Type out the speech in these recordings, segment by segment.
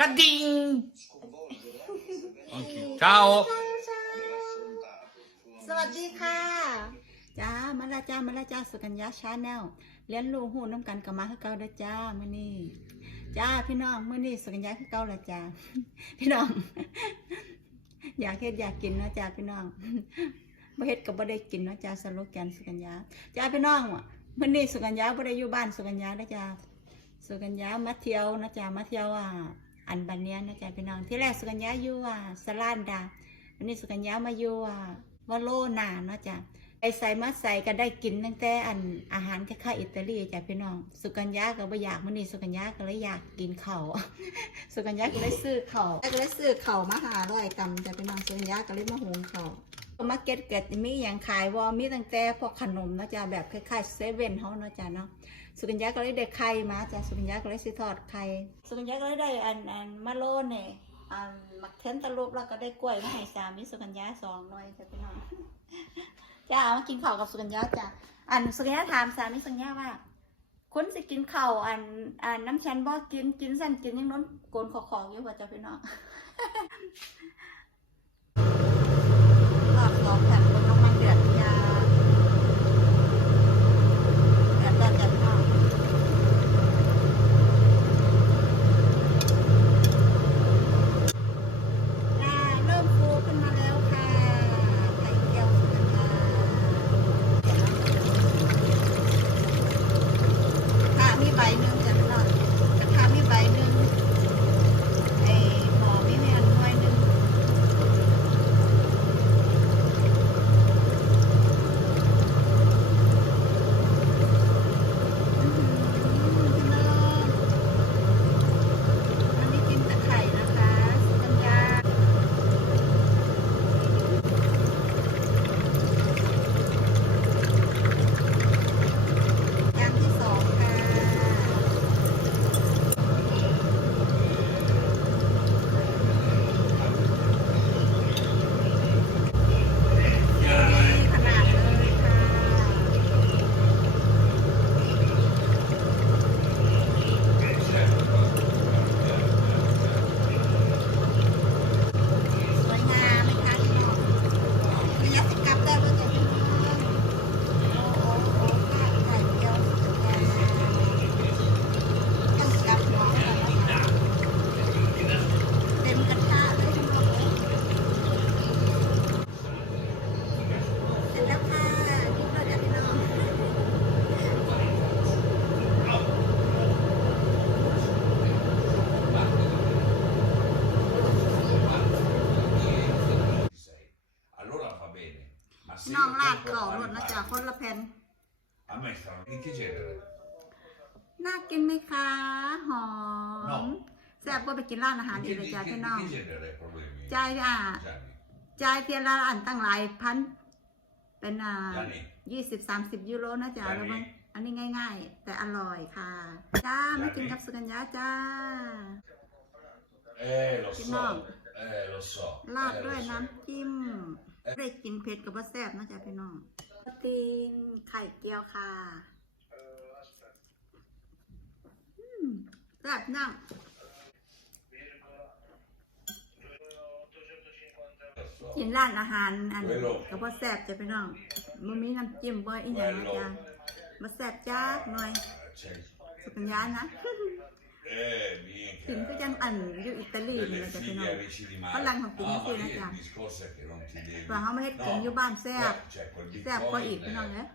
กระดิ่งโอเค ciao สวัสดีค่ะจ้ามาละจ้ามาละจ้าสุกัญญาชาแนลเลี้ยนลูกหูน้ำกันกับมาคือเก่าเด้อจ้ามื้อนี้จ้าพี่น้องมื้อนี้สุกัญญาคือเก่าละจ้าพี่น้อง อยากเฮ็ดอยากกินเนาะจ้าพี่น้องบ่เฮ็ดก็บ่ได้กินเนาะจ้าสโลแกนสุกัญญาจ้าพี่น้องมื้อนี้สุกัญญาบ่ได้อยู่บ้านสุกัญญาเด้อจ้าสุกัญญามาเที่ยวนะจ๊ะมาเที่ยวอ่า อันบันเนี้ยนะจ๊ะพี่น้องที่แรกสุกัญญาอยู่อ่าสลานดาวันนี้สุกัญญามาอยู่อ่าวาโลนาเนาะจ๊ะไปใส่มาใส่ก็ได้กินตั้งแต่อันอาหารคล้าอิตาลีจ้ะพี่น้อง สุกัญญาก็บ่อยากมื้อนี้สุกัญญาก็เลยอยากกินเข้าสุกัญญาก็เลยซื้อเข้าก็เลยซื้อเข้ามาหาร้อยกำจ้ะพี่น้องสุกัญญาก็เลยมาหุงเข้า มาร์เก็ตเกิดมีอย่างขายวอมีตั้งแต่พวกขนมนะจ๊ะแบบคล้ายๆเซเว่นเฮาเนาะจ๊ะเนาะสุกัญญาก็เลยได้ไข่มาจ้ะสุกัญญาก็เลยสิทอดไข่สุกัญญาก็เลยได้อันอันมะโลนเนี่ยอันมักเทนตะลุบแล้วก็ได้กล้วยมาให้สามีสุกัญญาสองหน่อยจ้ะพี่น้องจ้าเอามากินข้าวกับสุกัญญาจ้ะอันสุกัญญาถามสามีสุกัญญาว่าคุณสิกินข้าวอันอันน้ำชันบ่กินกินสั้นกินยังน้นโกนขอของอยู่ว่าจ้ะพี่น้อง รอบสองแผ่นบนน้ำมันเดือดยาเดือดแล้วจ้ะพี่น้อง อ่าเริ่มฟูขึ้นมาแล้วค่ะไข่เจียวสุกัญญาค่ะมีใบหนึ่งจ้ะพี่น้องกระทะมีใบหนึ่งไอ้หมอมีแม่นหน่วยหนึ่งอื้อหือพี่น้องอันนี้กินแต่ไข่นะคะสุกัญญา จานที่สองค่ะ นี่ขนาดเลยค่ะ สวยงามไหมคะพี่น้องไม่อยากจะกลับได้เลยจ้ะพี่น้องโอ้โอ้โอ้ค่ะไข่เจียวสวยงามต้องกลับน้องก่อนนะคะเต็มกระทะเลยพี่น้องเอ้ยเสร็จแล้วค่ะนี่ก็จะพี่น้อง Allora va bene. Ma se น้อง io ลาด compro เข่า pane หมดนะจ๊ะ pane, คนละแผ่น A me sta di che genere? น่ากินไหมคะ หอน้องมแซ่บก็ไปกินร้านอาหาร Di อีก che, เลย di จ้ะ che- พี่ di น้อง che genere i problemi? ใจายอะ Gianni. จ่ายเทียละอันตั้งหลายพัน เป็นอ่า Gianni. ยี่สิบสามสิบยูโรนะจ๊ะแบบแล้วนี้มันอันนี้ง่าย ๆ แต่อร่อยค่ะ จ้าไม่กินกับสุกัญญาจ้า Eh, lo Che so. no. Eh, lo so. ลาด eh, lo ด้วย so. น้ำจิ้ม ได้กินเผ็ดกับว่าแซ่บนะจ๊ะพี่น้องโปรตีนไข่เจียวค่ะอืมแซ่บนั่ง Lo so. กินร้านอาหารอันเว้ยลูกกับว่าแซ่บจ้ะพี่น้องมันมีน้ำจิ้มบ่อีหยังนะจ๊ะมาแซ่บจ้าหน่อย C'è. สุกัญญานะ Eh, กิน mica. ก็ยังอันอยู่อิตาลีนี่ Delle นะจ๊ะพี่ figlie น้อง amici di mare. Parla con te, No, sì, ma una io chiama. il discorso è che non ti devi... ว่าเขาไม่ให้กิน No, อยู่บ้านแซ่บ Cioè, quel แซ่บกว่าอีก bitcoin, พี่น้อง eh, เนี่ย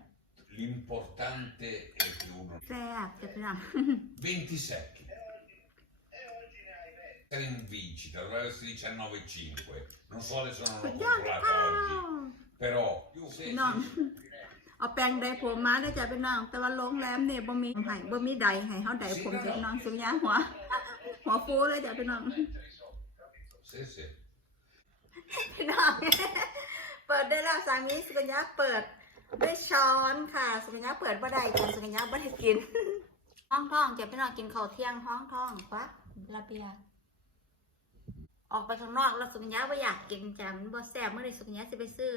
l'importante è che uno... แซ่บจ้ะพี่น้อง20 secchi. Era in vincita, dovrebbe essere 19,5. Non so adesso non สุ l'ho ดยอด controllato ค่ะ oggi. Però, se, พี่น้องเอาแปรงใดผมมาได้อจ้ะพี่น้อง แต่ว่าโรงแรมเนี่ยบ่มีให้บ่มีใดให้เฮาใดผมจ้ะพี่น้องสุญญาหัวหัวฟูเลยจ้ะพี่น้อง sì, sì. พี่น้องเปิดได้แล้วสามีสุกัญญาเปิดด้วยช้อนค่ะสุกัญญาเปิดบ่ได้จ้ะสุกัญญาบ่ได้กินห้องท้องจ้ะพี่น้องกินข้าวเที่ยงห้องท้องควักระเบียงออกไปข้างนอกแล้วสุกัญญาบ่อยากกินจ้ะมันบ่แซ่บเมื่อใดสุกัญญาสิไปซื้อ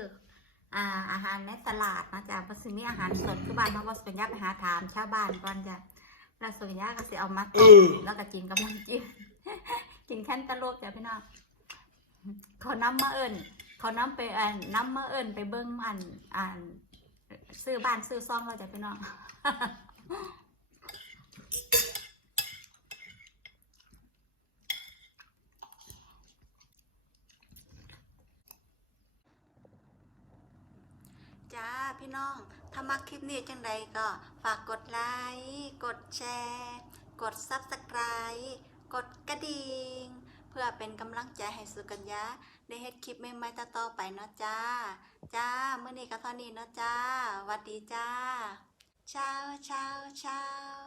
อ่าอาหารในตลาดนะจ๊ะเพราะสิ่งนี้อาหารสดคือบ้านเพราะว่าสุกัญญาไปหาถามชาวบ้านก่อนจ้ะแล้วสุกัญญาก็สิเอามาต้มแล้วก็กินกับน้ำจิ้มกินนแคนตาลูปจ้ะพี่น้อง เขาน้ำมาเอิญเขาน้ำไปอันน้ำมาเอิญไปเบิ้งอันอันซื้อบ้านซื้อซ่องเราจะพี่น้องจ้าพี่น้อง ถ้ามักคลิปนี้จังใดก็ฝากกดไลค์ กดแชร์ กด Subscribe กดกระดิ่ง พื่อเป็นกำลังใจให้สุกัญญาได้เฮ็ดคลิปใหม่ๆต่อๆไปเนาะจ้า จ้าเมื่อนี้ก็เท่านี้เนาะจ้าสวัดดีจ้าเช้าเช้าเช้า